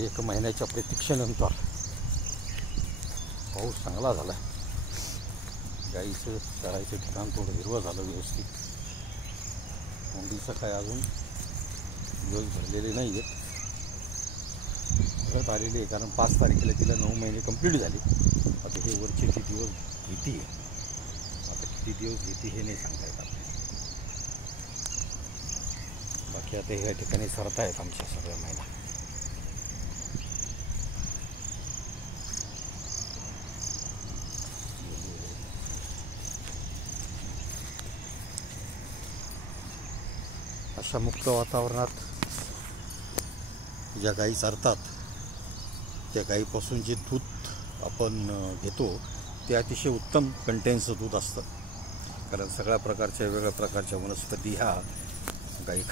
1 महिन्याच्या प्रतीक्षेनंतर पाऊस चांगला झाला. गाईचं चरायचं ठिकाण थोडं हिरवं झालं व्यवस्थित. कोंडीचं काय अजून दिवस भरलेले नाही आहेत. परत आलेली आहे कारण 5 तारखेला तिला 9 महिने कंप्लीट झाले. आता हे वरचे किती दिवस घेते, आता किती दिवस घेते हे नाही सांगता येत आपल्याला. बाकी आता ह्या ठिकाणी सरतायत आमच्या सगळ्या महिला. अशा मुक्त वातावरणात ज्या गायी चरतात त्या गायीपासून जे दूध आपण घेतो ते अतिशय उत्तम कंटेनचं दूध असतं. कारण सगळ्या प्रकारच्या वेगवेगळ्या प्रकारच्या वनस्पती ह्या गायी